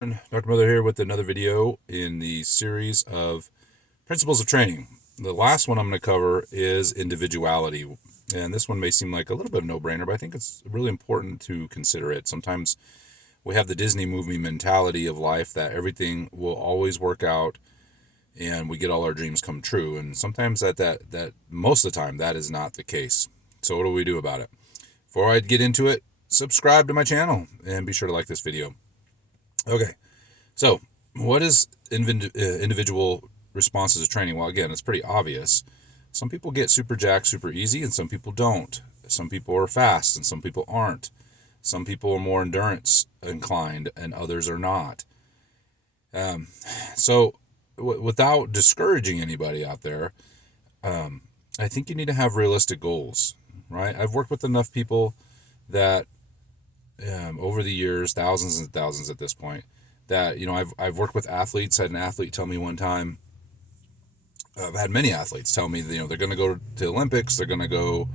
Dr. Mother here with another video in the series of principles of training. The last one I'm going to cover is individuality. And this one may seem like a little bit of a no-brainer, but I think it's really important to consider it. Sometimes we have the Disney movie mentality of life that everything will always work out and we get all our dreams come true. And sometimes that most of the time that is not the case. So what do we do about it? Before I get into it, subscribe to my channel and be sure to like this video. Okay, so what is individual responses to training? Well, again, it's pretty obvious. Some people get super jacked super easy, and some people don't. Some people are fast, and some people aren't. Some people are more endurance inclined, and others are not. Um, so, without discouraging anybody out there, I think you need to have realistic goals, right? I've worked with enough people that over the years, thousands and thousands at this point, that I've worked with athletes. I had an athlete tell me one time. I've had many athletes tell me that, they're going to go to the Olympics, they're going to go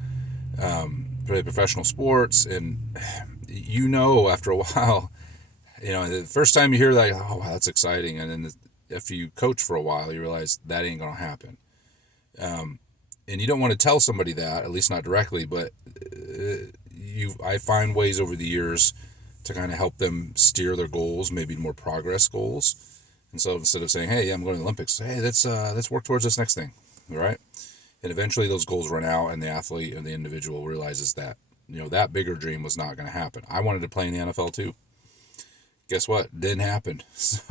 play professional sports, and after a while, the first time you hear that, oh wow, that's exciting, and then after you coach for a while, you realize that ain't going to happen. And you don't want to tell somebody that, at least not directly, but I find ways over the years to kind of help them steer their goals, maybe more progress goals. And so instead of saying, "Hey, I'm going to the Olympics," hey, let's work towards this next thing, right? And eventually those goals run out, and the athlete and the individual realizes that that bigger dream was not going to happen. I wanted to play in the NFL too. Guess what? Didn't happen. So,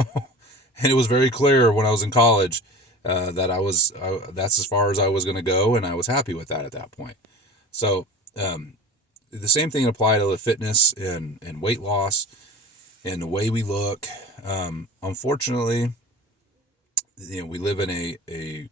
and it was very clear when I was in college that that's as far as I was going to go, and I was happy with that at that point. So the same thing applied to the fitness and weight loss and the way we look. Unfortunately, we live in a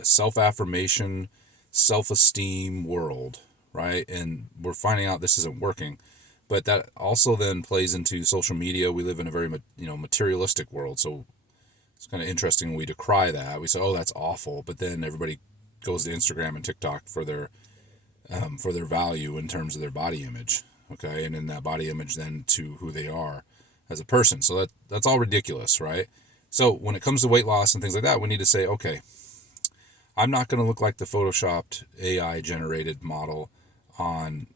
self-affirmation, self-esteem world, right? And we're finding out this isn't working. But that also then plays into social media. We live in a very materialistic world, so it's kind of interesting when we decry that. We say, "Oh, that's awful," but then everybody goes to Instagram and TikTok for their value in terms of their body image, okay, and in that body image then to who they are as a person. So that's all ridiculous, right? So when it comes to weight loss and things like that, we need to say, okay, I'm not going to look like the photoshopped AI generated model on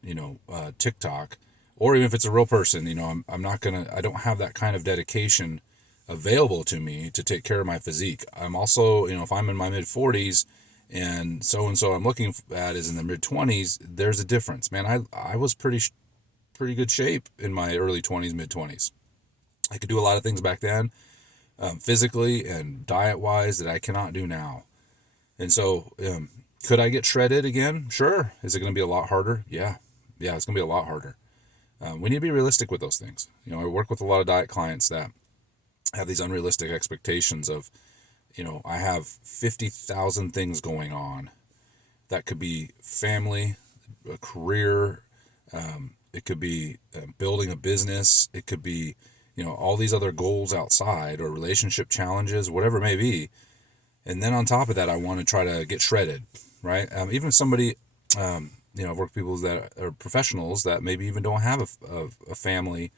TikTok, or even if it's a real person. I'm not gonna. I don't have that kind of dedication available to me to take care of my physique. I'm also, if I'm in my mid 40s and so I'm looking at is in the mid 20s, there's a difference, man. I was pretty good shape in my early 20s, mid 20s. I could do a lot of things back then, physically and diet wise, that I cannot do now. And so, could I get shredded again? Sure. Is it going to be a lot harder? Yeah, it's going to be a lot harder. We need to be realistic with those things. I work with a lot of diet clients that have these unrealistic expectations of, I have 50,000 things going on. That could be family, a career, it could be building a business, it could be, all these other goals outside, or relationship challenges, whatever it may be. And then on top of that, I want to try to get shredded, right? Even somebody, I've worked with people that are professionals that maybe even don't have a family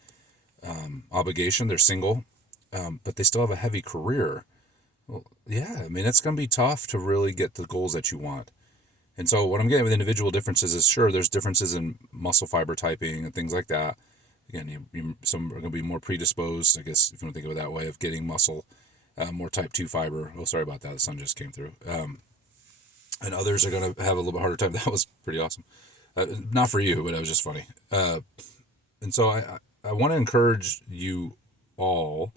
obligation. They're single, but they still have a heavy career. Well, yeah, I mean, it's going to be tough to really get the goals that you want. And so what I'm getting with individual differences is, sure, there's differences in muscle fiber typing and things like that. Again, some are going to be more predisposed, I guess, if you want to think of it that way, of getting muscle, more type 2 fiber. Oh, sorry about that. The sun just came through. And others are going to have a little bit harder time. That was pretty awesome. Not for you, but it was just funny. And so I want to encourage you all,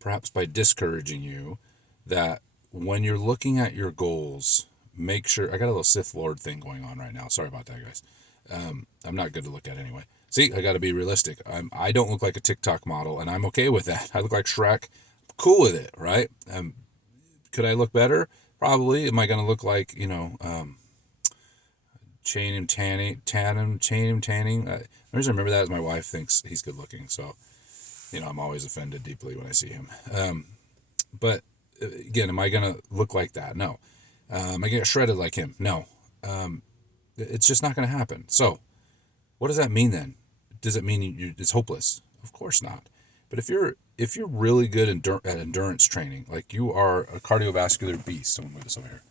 perhaps by discouraging you, that when you're looking at your goals, make sure. I got a little Sith Lord thing going on right now. Sorry about that, guys. I'm not good to look at anyway. See, I got to be realistic. I don't look like a TikTok model, and I'm okay with that. I look like Shrek. Cool with it, right? Could I look better? Probably. Am I going to look like, chain him tanning? The reason I remember that is my wife thinks he's good looking, so I'm always offended deeply when I see him. But again, am I going to look like that? No. Am I going to get shredded like him? No. It's just not going to happen. So, what does that mean then? Does it mean it's hopeless? Of course not. But if you're really good at endurance training, like you are a cardiovascular beast, I'm gonna move this over here,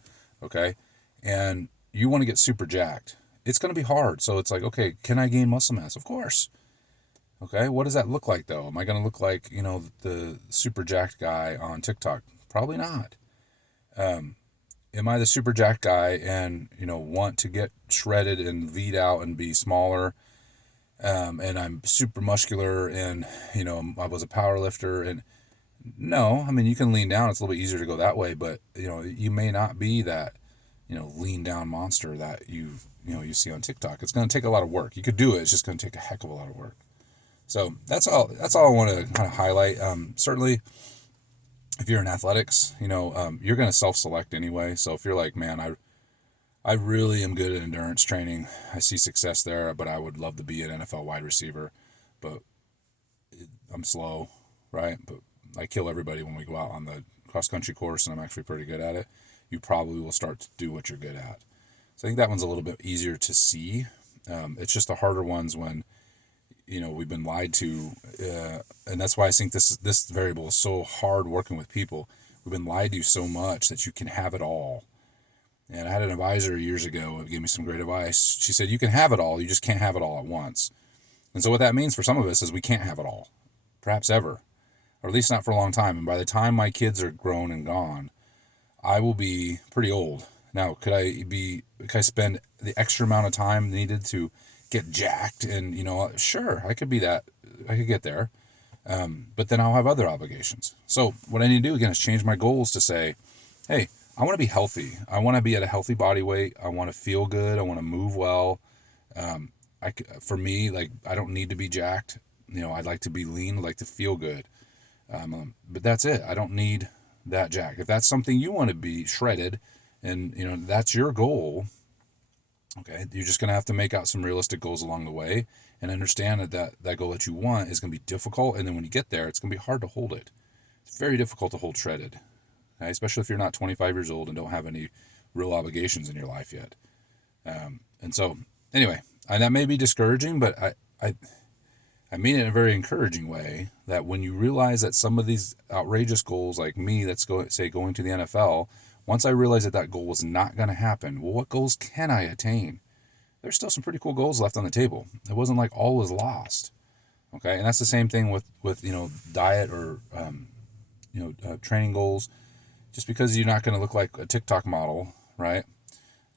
okay, and you want to get super jacked, it's gonna be hard. So it's like, okay, can I gain muscle mass? Of course. Okay, what does that look like though? Am I gonna look like the super jacked guy on TikTok? Probably not. Am I the super jacked guy and want to get shredded and lead out and be smaller? And I'm super muscular and I was a power lifter and no, I mean you can lean down. It's a little bit easier to go that way, but you may not be that lean down monster that you see on TikTok. It's going to take a lot of work. You could do it. It's just going to take a heck of a lot of work. So that's all. That's all I want to kind of highlight. Certainly, if you're in athletics, you're going to self-select anyway. So if you're like, man, I really am good at endurance training. I see success there, but I would love to be an NFL wide receiver, but I'm slow, right? But I kill everybody when we go out on the cross country course, and I'm actually pretty good at it. You probably will start to do what you're good at. So I think that one's a little bit easier to see. It's just the harder ones when we've been lied to, and that's why I think this variable is so hard working with people. We've been lied to so much that you can have it all. And I had an advisor years ago who gave me some great advice. She said, you can have it all, you just can't have it all at once. And so what that means for some of us is we can't have it all, perhaps ever, or at least not for a long time. And by the time my kids are grown and gone, I will be pretty old. Now, could I spend the extra amount of time needed to get jacked? And, sure, I could be that. I could get there. But then I'll have other obligations. So what I need to do, again, is change my goals to say, hey, I want to be healthy. I want to be at a healthy body weight. I want to feel good. I want to move well. For me, like, I don't need to be jacked. I'd like to be lean. I'd like to feel good. But that's it. I don't need that jack. If that's something you want to be shredded and, that's your goal, okay, you're just going to have to make out some realistic goals along the way and understand that goal that you want is going to be difficult. And then when you get there, it's going to be hard to hold it. It's very difficult to hold shredded, okay? Especially if you're not 25 years old and don't have any real obligations in your life yet. And so, anyway, and that may be discouraging, but I mean it in a very encouraging way, that when you realize that some of these outrageous goals, like me, that's going to the NFL, once I realized that goal was not going to happen, well, what goals can I attain? There's still some pretty cool goals left on the table. It wasn't like all was lost. Okay, and that's the same thing with diet or training goals. Just because you're not going to look like a TikTok model, right,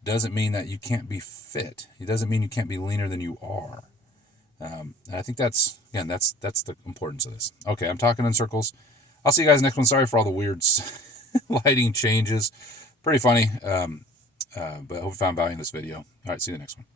doesn't mean that you can't be fit. It doesn't mean you can't be leaner than you are. And I think that's the importance of this. Okay, I'm talking in circles. I'll see you guys next one. Sorry for all the weird lighting changes. Pretty funny. But I hope you found value in this video. All right, see you in the next one.